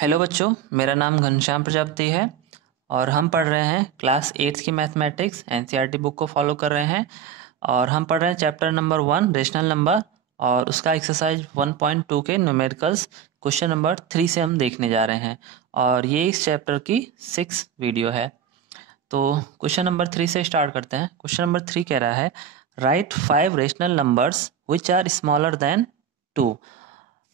Hello बच्चों, मेरा नाम घनश्याम प्रजापति है और हम पढ़ रहे हैं क्लास 8th की मैथमेटिक्स एनसीईआरटी बुक को फॉलो कर रहे हैं। और हम पढ़ रहे हैं चैप्टर नंबर 1 रेशनल नंबर और उसका एक्सरसाइज 1.2 के न्यूमेरिकल्स क्वेश्चन नंबर 3 से हम देखने जा रहे हैं। और ये इस चैप्टर की 6 वीडियो है। तो क्वेश्चन नंबर 3 से स्टार्ट करते हैं। क्वेश्चन नंबर 3 कह रहा है right 5 rational numbers which are smaller than 2।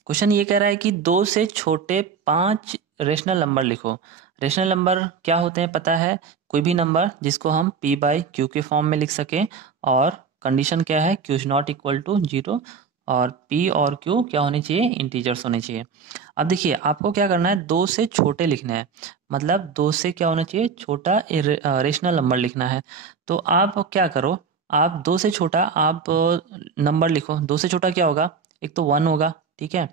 Question ये कह रहा है कि 2 से छोटे 5 रेशनल नंबर लिखो। रेशनल नंबर क्या होते हैं पता है, कोई भी नंबर जिसको हम p बाई क्यू के फॉर्म में लिख सकें। और कंडीशन क्या है, q is not equal to 0 और p और q क्या होने चाहिए, इंटीजर्स होने चाहिए। अब देखिए आपको क्या करना है, 2 से छोटे लिखने हैं, मतलब 2 से क्या होना चाहिए, छोटा रेशनल नंबर लिखना है। तो आप क्या करो, आप 2 से छोटा आप नंबर लिखो। 2 से छोटा क्या होगा, एक तो 1 होगा, ठीक है।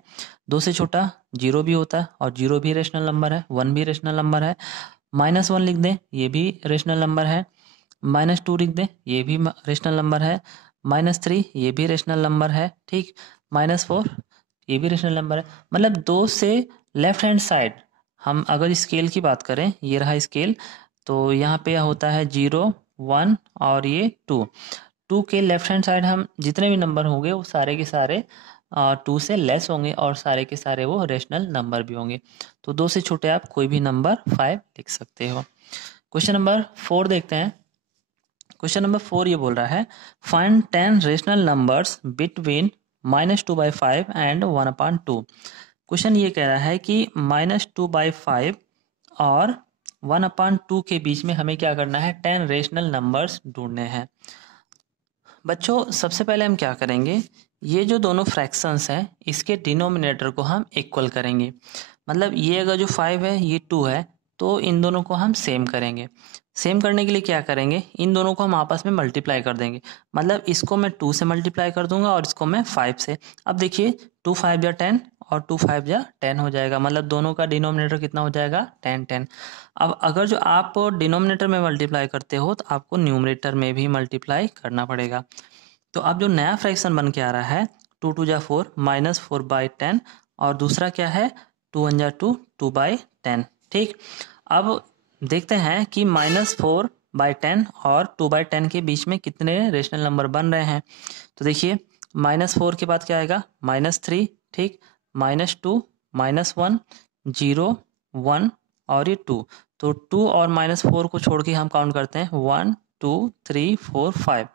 2 से छोटा 0 भी होता है और 0 भी रेशनल नंबर है, 1 भी रेशनल नंबर है। -1 लिख दें, ये भी रेशनल नंबर है। -2 लिख दें, ये भी रेशनल नंबर है। -3 ये भी रेशनल नंबर है, ठीक। -4 ये भी रेशनल नंबर है। मतलब 2 से लेफ्ट हैंड साइड हम अगर स्केल की बात करें, ये रहा स्केल, तो यहाँ पे होता है 0, 1 और ये 2 के लेफ्ट हैंड साइड हम जितने भी नंबर होंगे वो सारे के सारे 2 से लेस होंगे और सारे के सारे वो रेशनल नंबर भी होंगे। तो 2 से छोटे आप कोई भी नंबर 5 लिख सकते हो। क्वेश्चन नंबर 4 देखते हैं। क्वेश्चन नंबर 4 ये बोल रहा है find 10 rational numbers between -2/5 and 1/2। Question ये कह रहा है कि -2/5 और 1/2 के बीच में हमें क्या करना है, 10 रेशनल नंबर्स ढूंढने हैं। बच्चों सबसे पहले हम क्या करेंगे, ये जो दोनों फ्रैक्शंस हैं इसके डिनोमिनेटर को हम इक्वल करेंगे। मतलब ये अगर जो 5 है ये 2 है, तो इन दोनों को हम सेम करेंगे। सेम करने के लिए क्या करेंगे, इन दोनों को हम आपस में मल्टीप्लाई कर देंगे। मतलब इसको मैं 2 से मल्टीप्लाई कर दूंगा और इसको मैं 5 से। अब देखिए 2 5 जा 10 और 2 5 जा 10 हो जाएगा, मतलब दोनों का डिनोमिनेटर कितना हो जाएगा, 10 10। अब अगर जो आप डिनोमिनेटर में मल्टीप्लाई करते हो तो आपको न्यूमरेटर में भी मल्टीप्लाई करना पड़ेगा। तो अब जो नया फ्रैक्शन बन के आ रहा है 2 2 जा 4 -4/10 और दूसरा क्या है 2 1 जा 2 2/10, ठीक। अब देखते हैं कि -4/10 और 2/10 के बीच में कितने रेशनल नंबर बन रहे हैं। तो देखिए -4 के बाद क्या आएगा, -3, ठीक, -2, -1, 0, 1 और ये 2। तो 2 और -4 को छोड़ के हम काउंट करते हैं 1 2 3 4 5।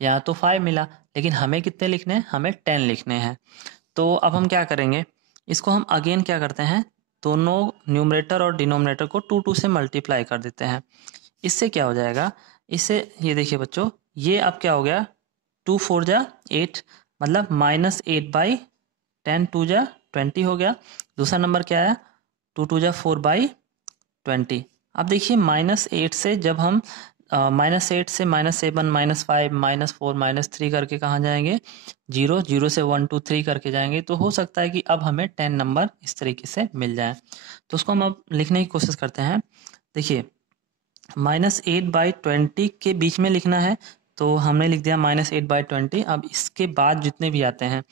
यहाँ तो 5 मिला, लेकिन हमें कितने लिखने हैं, हमें 10 लिखने हैं। तो अब हम क्या करेंगे, इसको हम अगेन क्या करते हैं, दोनों न्यूमरेटर और डिनोमिनेटर को 2 2 से मल्टीप्लाई कर देते हैं। इससे क्या हो जाएगा, इससे ये देखिए बच्चों, ये अब क्या हो गया, 2 4 जा 8, मतलब -8/10, 2 जा 20 हो गया। दूसरा नंबर क्या आया, 2 2 जा 4/20। अब देखिए -8 से जब हम -8 से -7 -5 -4 -3 करके कहाँ जाएंगे, 0 0 से 1 2 3 करके जाएंगे। तो हो सकता है कि अब हमें 10 नंबर इस तरीके से मिल जाए। तो उसको हम अब लिखने की कोशिश करते हैं। देखिए -8/20 के बीच में लिखना है, तो हमने लिख दिया -8/20। अब इसके बाद जितने भी आते हैं,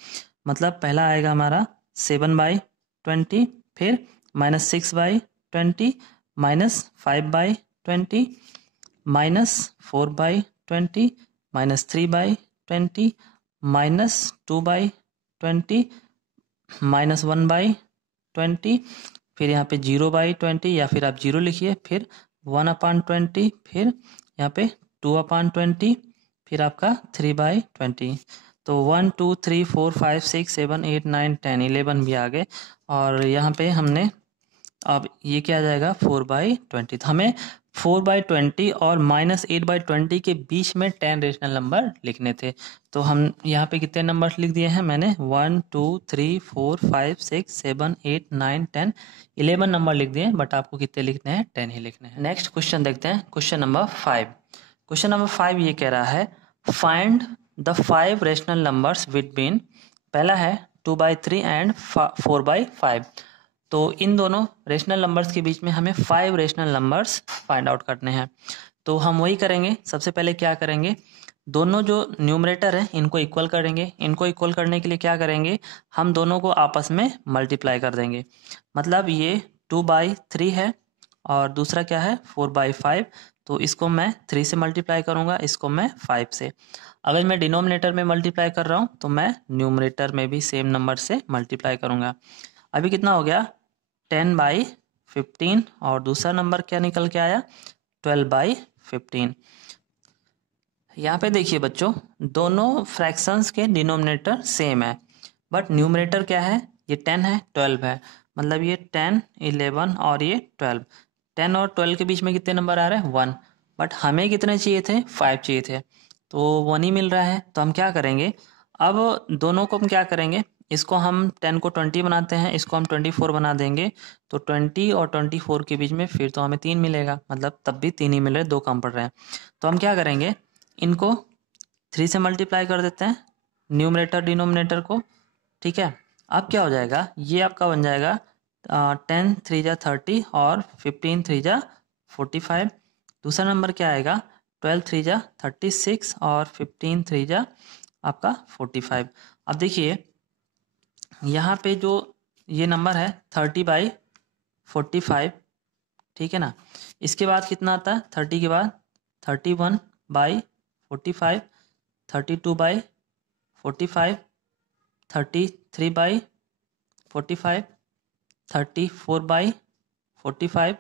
मतलब पहला आएगा हमारा 7/20, फिर -6/20, -5/20, -4/20, -3/20, -2/20, -1/20, फिर यहाँ पे 0/20 या फिर आप 0 लिखिए, फिर 1/20, फिर यहाँ पे 2/20, फिर आपका 3/20। तो 1 2 3 4 5 6 7 8 9 10 11 भी आ गए। और यहाँ पे हमने अब ये क्या आ जाएगा 4/20। तो हमें 4/20 और -8/20 के बीच में 10 रेशनल नंबर लिखने थे। तो हम यहाँ पे कितने नंबर लिख दिए हैं मैंने, 1 2 3 4 5 6 7 8 9 10 11 नंबर लिख दिए। बट आपको कितने लिखने हैं, 10 ही लिखने हैं। नेक्स्ट क्वेश्चन देखते हैं, क्वेश्चन नंबर 5। क्वेश्चन नंबर 5 ये कह रहा है find the 5 rational numbers between, पहला है 2/3 एंड 4/5। तो इन दोनों रेशनल नंबर्स के बीच में हमें 5 रेशनल नंबर्स फाइंड आउट करने हैं। तो हम वही करेंगे, सबसे पहले क्या करेंगे, दोनों जो न्यूमरेटर है इनको इक्वल करेंगे। इनको इक्वल करने के लिए क्या करेंगे, हम दोनों को आपस में मल्टीप्लाई कर देंगे। मतलब ये 2/3 है और दूसरा क्या है 4/5। तो इसको मैं 3 से मल्टीप्लाई करूँगा, इसको मैं 5 से। अगर मैं डिनोमिनेटर में मल्टीप्लाई कर रहा हूँ तो मैं न्यूमरेटर में भी सेम नंबर से मल्टीप्लाई करूँगा। अभी कितना हो गया 10/15 और दूसरा नंबर क्या निकल के आया 12/15। यहाँ पे देखिए बच्चों, दोनों फ्रैक्शंस के डिनोमिनेटर सेम है, बट न्यूमरेटर क्या है, ये 10 है 12 है, मतलब ये 10, 11 और ये 12। 10 और 12 के बीच में कितने नंबर आ रहे हैं 1, बट हमें कितने चाहिए थे 5 चाहिए थे, तो 1 ही मिल रहा है। तो हम क्या करेंगे, अब दोनों को हम क्या करेंगे, इसको हम 10 को 20 बनाते हैं, इसको हम 24 बना देंगे। तो 20 और 24 के बीच में फिर तो हमें 3 मिलेगा, मतलब तब भी 3 ही मिल रहे, 2 कम पड़ रहे हैं। तो हम क्या करेंगे, इनको 3 से मल्टीप्लाई कर देते हैं, न्यूमरेटर डिनोमिनेटर को। ठीक है, अब क्या हो जाएगा, ये आपका बन जाएगा 10 3 जा 30 और 15 3 जा 45। दूसरा नंबर क्या आएगा 12 3 जा 36 और 15 3 जा आपका 45। अब देखिए यहाँ पे जो ये नंबर है 30/45, ठीक है ना। इसके बाद कितना आता है 30 के बाद 31/45, 32/45, 33/45, 34/45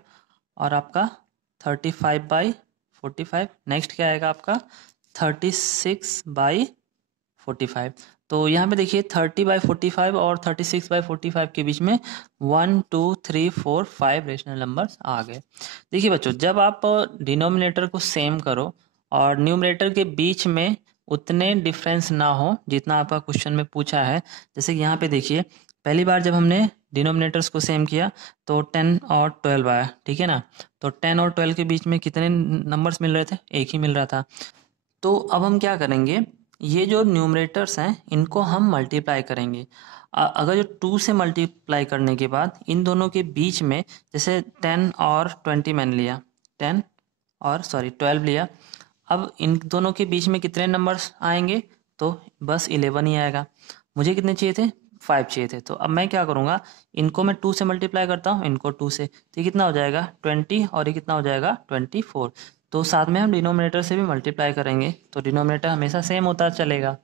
और आपका 35/45। नेक्स्ट क्या आएगा आपका 36/45। तो यहाँ पे देखिए 30/45 और 36/45 के बीच में 1 2 3 4 5 रेशनल नंबर्स आ गए। देखिए बच्चों, जब आप डिनोमिनेटर को सेम करो और न्यूमरेटर के बीच में उतने डिफरेंस ना हो जितना आपका क्वेश्चन में पूछा है, जैसे कि यहाँ पे देखिए पहली बार जब हमने डिनोमिनेटर्स को सेम किया तो 10 और 12 आया, ठीक है ना। तो 10 और 12 के बीच में कितने नंबर्स मिल रहे थे, एक ही मिल रहा था। तो अब हम क्या करेंगे, ये जो न्यूमरेटर्स हैं इनको हम मल्टीप्लाई करेंगे। अगर जो 2 से मल्टीप्लाई करने के बाद इन दोनों के बीच में, जैसे 10 और 20 मैंने लिया, 10 और 12 लिया, अब इन दोनों के बीच में कितने नंबर्स आएंगे, तो बस 11 ही आएगा। मुझे कितने चाहिए थे 5 चाहिए थे। तो अब मैं क्या करूँगा, इनको मैं 2 से मल्टीप्लाई करता हूँ, इनको 2 से, तो ये कितना हो जाएगा 20 और ये कितना हो जाएगा 24। तो साथ में हम डिनोमिनेटर से भी मल्टीप्लाई करेंगे तो डिनोमिनेटर हमेशा सेम होता चलेगा।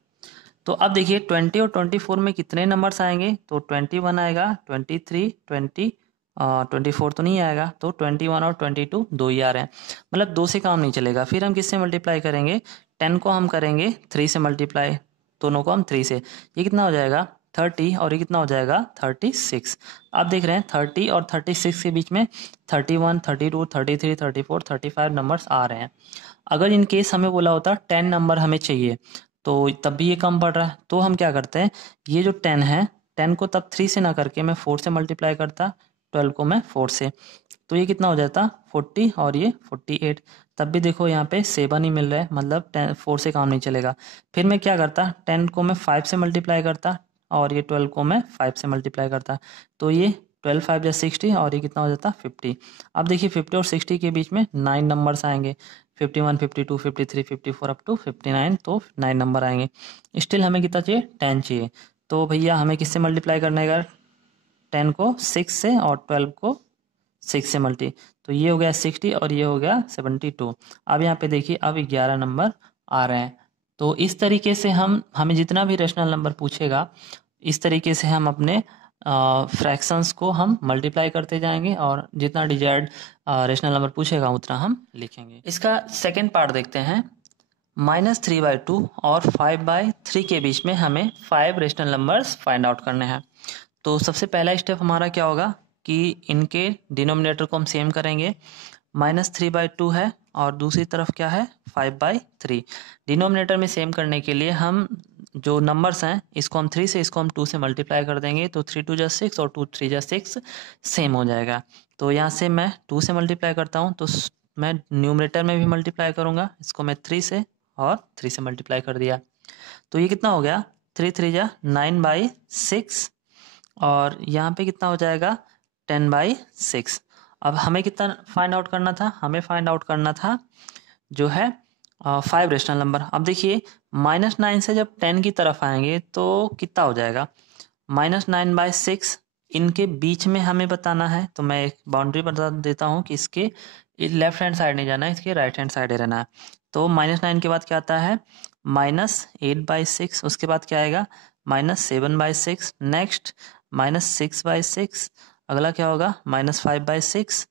तो अब देखिए 20 और 24 में कितने नंबर्स आएंगे, तो 21 आएगा, 23 20 24 तो नहीं आएगा, तो 21 और 22 दो ही आ रहे हैं, मतलब 2 से काम नहीं चलेगा। फिर हम किससे मल्टीप्लाई करेंगे, 10 को हम करेंगे 3 से मल्टीप्लाई, दोनों को हम 3 से, ये कितना हो जाएगा 30 और ये कितना हो जाएगा 36। आप देख रहे हैं 30 और 36 के बीच में 31 32 33 34 35 नंबर्स आ रहे हैं। अगर इन केस हमें बोला होता 10 नंबर हमें चाहिए तो तब भी ये कम पड़ रहा है, तो हम क्या करते हैं, ये जो 10 है 10 को तब 3 से ना करके मैं 4 से मल्टीप्लाई करता, 12 को मैं 4 से, तो ये कितना हो जाता 40 और ये 48। तब भी देखो यहाँ पे 7 ही मिल रहा है, मतलब 4 से काम नहीं चलेगा। फिर मैं क्या करता, 10 को मैं 5 से मल्टीप्लाई करता और ये 12 को मैं 5 से मल्टीप्लाई करता, तो ये 12 5 या 60 और ये कितना हो जाता 50। अब देखिए 50 और 60 के बीच में 9 नंबर्स आएंगे, 51 52 53 54 अप टू 59, तो 9 नंबर आएंगे। स्टिल हमें कितना चाहिए 10 चाहिए। तो भैया हमें किससे मल्टीप्लाई करना है, 10 को 6 से और 12 को 6 से मल्टी, तो ये हो गया 60 और ये हो गया 72। अब यहाँ पे देखिए अब 11 नंबर आ रहे हैं। तो इस तरीके से हमें जितना भी रेशनल नंबर पूछेगा, इस तरीके से हम अपने फ्रैक्शंस को हम मल्टीप्लाई करते जाएंगे और जितना डिजायर्ड रेशनल नंबर पूछेगा उतना हम लिखेंगे। इसका सेकेंड पार्ट देखते हैं। -3/2 और 5/3 के बीच में हमें 5 रेशनल नंबर्स फाइंड आउट करने हैं। तो सबसे पहला स्टेप हमारा क्या होगा कि इनके डिनोमिनेटर को हम सेम करेंगे। -3/2 है और दूसरी तरफ क्या है 5/3। डिनोमिनेटर में सेम करने के लिए हम जो नंबर्स हैं इसको हम 3 से, इसको हम 2 से मल्टीप्लाई कर देंगे, तो 3 2 जा 6 और 2 3 जा 6 सेम हो जाएगा। तो यहाँ से मैं 2 से मल्टीप्लाई करता हूँ, तो मैं न्यूमरेटर में भी मल्टीप्लाई करूँगा, इसको मैं 3 से और 3 से मल्टीप्लाई कर दिया, तो ये कितना हो गया 3 3 जा 9/6 और यहाँ पे कितना हो जाएगा 10/6। अब हमें कितना फाइंड आउट करना था, हमें फाइंड आउट करना था जो है 5 रेशनल नंबर। अब देखिए -9 से जब 10 की तरफ आएंगे तो कितना हो जाएगा, -9/6 इनके बीच में हमें बताना है, तो मैं एक बाउंड्री बता देता हूँ कि इसके लेफ्ट हैंड साइड नहीं जाना है, इसके राइट हैंड साइड रहना है। तो -9 के बाद क्या आता है, -8/6, उसके बाद क्या आएगा, -7/6, नेक्स्ट -6/6, अगला क्या होगा, -5/6।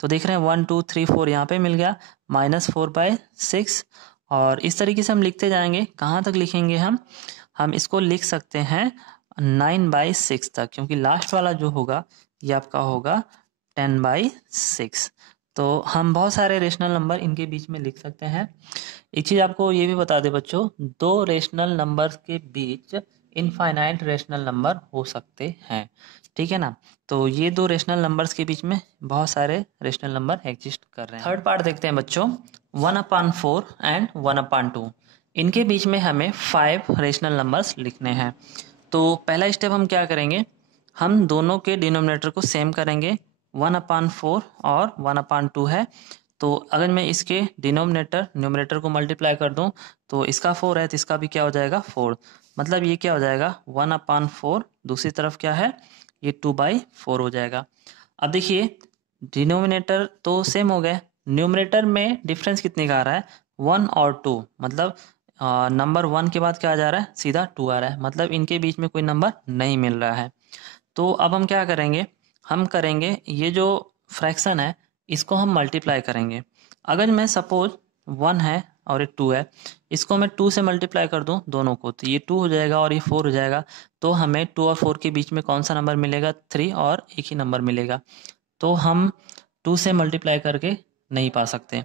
तो देख रहे हैं 1 2 3 4 यहाँ पे मिल गया, -4/6। और इस तरीके से हम लिखते जाएंगे। कहाँ तक लिखेंगे हम इसको लिख सकते हैं 9/6 तक, क्योंकि लास्ट वाला जो होगा ये आपका होगा 10/6। तो हम बहुत सारे रेशनल नंबर इनके बीच में लिख सकते हैं। एक चीज़ आपको ये भी बता दे बच्चों, दो रेशनल नंबर्स के बीच इनफाइनाइट रेशनल नंबर हो सकते हैं, ठीक है ना। तो ये दो रेशनल नंबर्स के बीच में बहुत सारे रेशनल नंबर एग्जिस्ट कर रहे हैं। थर्ड पार्ट देखते हैं बच्चों, 1/4 एंड 1/2। इनके बीच में हमें 5 रेशनल नंबर्स लिखने हैं। तो पहला स्टेप हम क्या करेंगे, हम दोनों के डिनोमिनेटर को सेम करेंगे। 1/4 और 1/2 है, तो अगर मैं इसके न्यूमरेटर को मल्टीप्लाई कर दूं तो इसका 4 है तो इसका भी क्या हो जाएगा 4। मतलब ये क्या हो जाएगा 1/4, दूसरी तरफ क्या है ये 2/4 हो जाएगा। अब देखिए डिनोमिनेटर तो सेम हो गए, न्यूमरेटर में डिफरेंस कितने का आ रहा है 1 और 2। मतलब नंबर 1 के बाद क्या आ जा रहा है, सीधा 2 आ रहा है। मतलब इनके बीच में कोई नंबर नहीं मिल रहा है। तो अब हम क्या करेंगे, हम करेंगे ये जो फ्रैक्शन है इसको हम मल्टीप्लाई करेंगे। अगर मैं सपोज 1 है और ये 2 है, इसको मैं 2 से मल्टीप्लाई कर दूं दोनों को, तो ये 2 हो जाएगा और ये 4 हो जाएगा। तो हमें 2 और 4 के बीच में कौन सा नंबर मिलेगा, 3, और एक ही नंबर मिलेगा। तो हम 2 से मल्टीप्लाई करके नहीं पा सकते।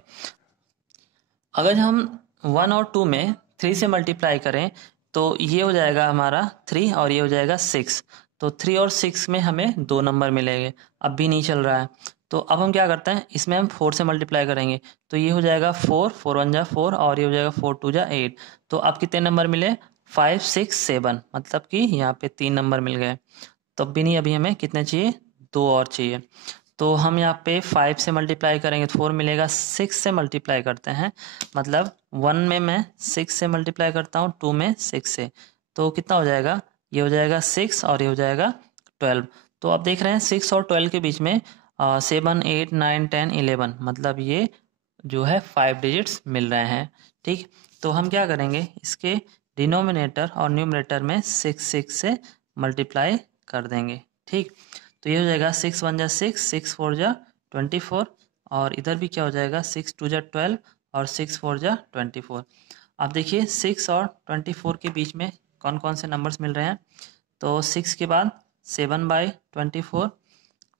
अगर हम 1 और 2 में 3 से मल्टीप्लाई करें तो ये हो जाएगा हमारा 3 और ये हो जाएगा 6। तो 3 और 6 में हमें 2 नंबर मिलेंगे, अब भी नहीं चल रहा है। तो अब हम क्या करते हैं, इसमें हम 4 से मल्टीप्लाई करेंगे तो ये हो जाएगा 4, 4 1 जा 4 और ये हो जाएगा 4 2 जा 8। तो अब कितने नंबर मिले 5 6 7, मतलब कि यहाँ पे 3 नंबर मिल गए। तब भी नहीं, अभी हमें कितने चाहिए, 2 और चाहिए। तो हम यहाँ पे 5 से मल्टीप्लाई करेंगे तो 4 मिलेगा, 6 से मल्टीप्लाई करते हैं, मतलब 1 में मैं 6 से मल्टीप्लाई करता हूँ, 2 में 6 से, तो कितना हो जाएगा, ये हो जाएगा 6 और ये हो जाएगा 12। तो आप देख रहे हैं 6 और 12 के बीच में 7 8 9 10 11, मतलब ये जो है 5 डिजिट्स मिल रहे हैं, ठीक। तो हम क्या करेंगे, इसके डिनोमिनेटर और न्यूमरेटर में 6 6 से मल्टीप्लाई कर देंगे, ठीक। तो ये हो जाएगा 6 1 जा 6, 6 4 जा 24, और इधर भी क्या हो जाएगा 6 2 जा 12 और 6 4 जा 24। आप देखिए 6 और 24 के बीच में कौन कौन से नंबर्स मिल रहे हैं। तो 6 के बाद 7/24,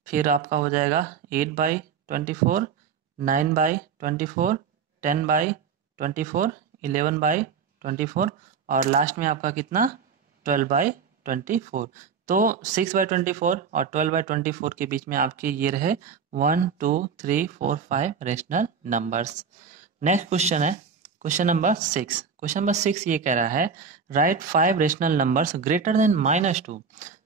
फिर आपका हो जाएगा 8/24, 9/24, 10/24, 11/24, और लास्ट में आपका कितना 12/24। तो 6/24 और 12/24 के बीच में आपके ये रहे 1 2 3 4 5 रेशनल नंबर्स। नेक्स्ट क्वेश्चन है क्वेश्चन नंबर 6। क्वेश्चन नंबर 6 ये कह रहा है right 5 rational numbers greater than -2।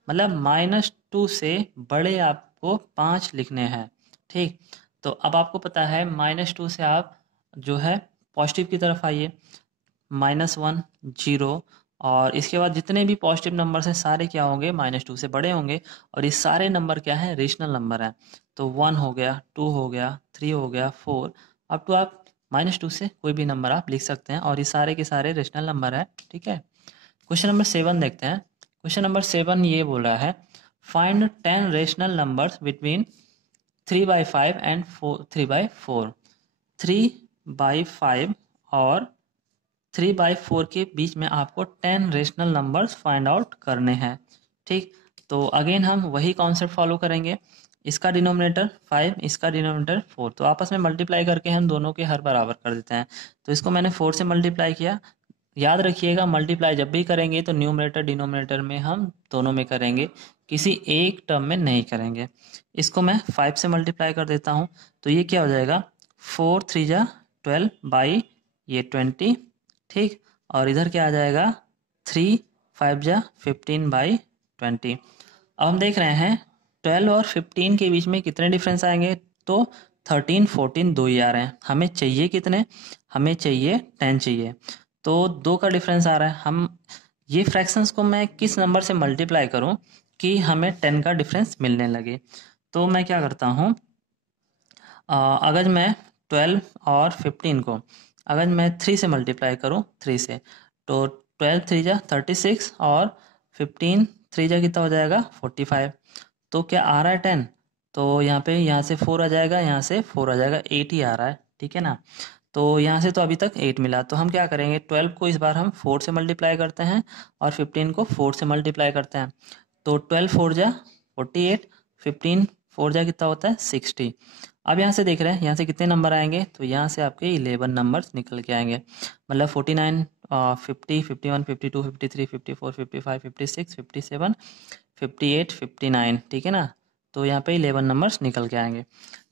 मतलब -2 से बड़े आपको 5 लिखने हैं, ठीक। तो अब आपको पता है -2 से आप जो है पॉजिटिव की तरफ आइए, -1 0, और इसके बाद जितने भी पॉजिटिव नंबर्स हैं सारे क्या होंगे -2 से बड़े होंगे, और ये सारे नंबर क्या हैं, रेशनल नंबर हैं। तो 1 हो गया, 2 हो गया, 3 हो गया, 4, अब तो आप -2 से कोई भी नंबर आप लिख सकते हैं, और ये सारे के सारे रेशनल नंबर है, ठीक है। क्वेश्चन नंबर 7 देखते हैं। क्वेश्चन नंबर 7 ये बोल रहा है find 10 rational numbers between 3/5 and 3/4। 3/5 और 3/4 के बीच में आपको 10 रेशनल नंबर्स फाइंड आउट करने हैं, ठीक। तो अगेन हम वही कॉन्सेप्ट फॉलो करेंगे, इसका डिनोमिनेटर 5, इसका डिनोमिनेटर 4, तो आपस में मल्टीप्लाई करके हम दोनों के हर बराबर कर देते हैं। तो इसको मैंने 4 से मल्टीप्लाई किया। याद रखिएगा मल्टीप्लाई जब भी करेंगे तो न्यूमरेटर डिनोमिनेटर में हम दोनों में करेंगे, किसी एक टर्म में नहीं करेंगे। इसको मैं 5 से मल्टीप्लाई कर देता हूँ, तो ये क्या हो जाएगा 4 3 जा 12 बाई ये 20, ठीक। और इधर क्या आ जाएगा 3 5 जा 15/20। अब हम देख रहे हैं 12 और 15 के बीच में कितने डिफरेंस आएंगे, तो 13 14 दो ही आ रहे हैं। हमें चाहिए कितने, हमें चाहिए 10 चाहिए, तो 2 का डिफरेंस आ रहा है। हम ये फ्रैक्शंस को मैं किस नंबर से मल्टीप्लाई करूं कि हमें 10 का डिफरेंस मिलने लगे। तो मैं क्या करता हूँ, अगर मैं 12 और 15 को अगर मैं 3 से मल्टीप्लाई करूँ, 3 से, तो 12 3 जा 36 और 15 3 जा कितना हो जाएगा 45। तो क्या आ रहा है 10, तो यहाँ पे यहाँ से 4 आ जाएगा, यहाँ से 4 आ जाएगा, 8 ही आ रहा है, ठीक है ना। तो यहाँ से तो अभी तक 8 मिला, तो हम क्या करेंगे, 12 को इस बार हम 4 से मल्टीप्लाई करते हैं और 15 को 4 से मल्टीप्लाई करते हैं। तो 12 4 जा 48, 15 4 जा कितना होता है 60। अब यहाँ से देख रहे हैं यहाँ से कितने नंबर आएंगे, तो यहाँ से आपके 11 नंबर्स निकल के आएंगे। मतलब 49 50 51 52 53 54 55 56 57 58 59, ठीक है ना। तो यहाँ पे 11 नंबर्स निकल के आएंगे।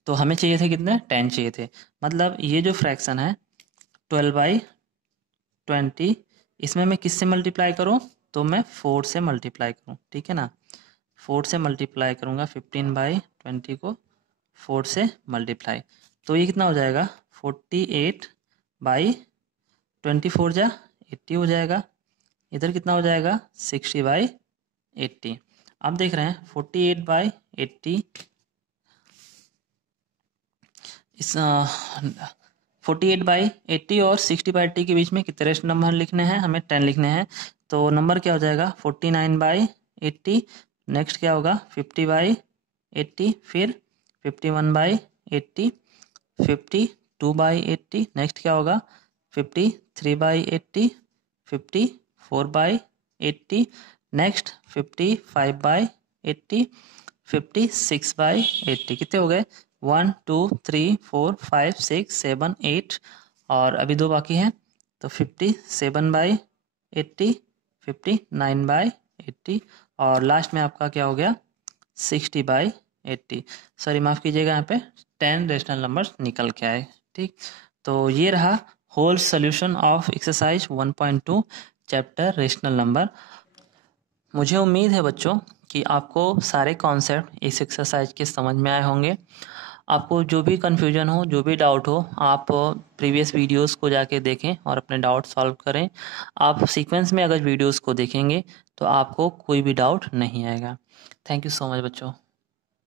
तो हमें चाहिए थे कितने, 10 चाहिए थे। मतलब ये जो फ्रैक्शन है 12/20, इसमें मैं किससे मल्टीप्लाई करूँ, तो मैं 4 से मल्टीप्लाई करूँ, ठीक है ना। 4 से मल्टीप्लाई करूँगा 15/20 को 4 से मल्टीप्लाई, तो ये कितना हो जाएगा 48/24 जा 80 हो जाएगा। इधर कितना हो जाएगा 60/80। अब देख रहे हैं 48/80 इस 48/80 और 60/80 के बीच में कितने रेशनल नंबर लिखने हैं, हमें 10 लिखने हैं। तो नंबर क्या हो जाएगा 49/80, नेक्स्ट क्या होगा 50/80, फिर 51/80, 52/80, नेक्स्ट क्या होगा 53/80, 54/80, नेक्स्ट 55/80, 56/80। कितने हो गए 1 2 3 4 5 6 7 8, और अभी 2 बाकी हैं। तो 57/80, 59/80, और लास्ट में आपका क्या हो गया 60/80। सॉरी माफ़ कीजिएगा, यहाँ पे 10 रेशनल नंबर्स निकल के आए, ठीक। तो ये रहा whole solution of exercise 1.2 chapter rational number. मुझे उम्मीद है बच्चों कि आपको सारे कॉन्सेप्ट इस एक्सरसाइज के समझ में आए होंगे। आपको जो भी कन्फ्यूजन हो, जो भी डाउट हो, आप प्रीवियस वीडियोस को जाके देखें और अपने डाउट सॉल्व करें। आप सीक्वेंस में अगर वीडियोस को देखेंगे तो आपको कोई भी डाउट नहीं आएगा। थैंक यू सो मच बच्चों।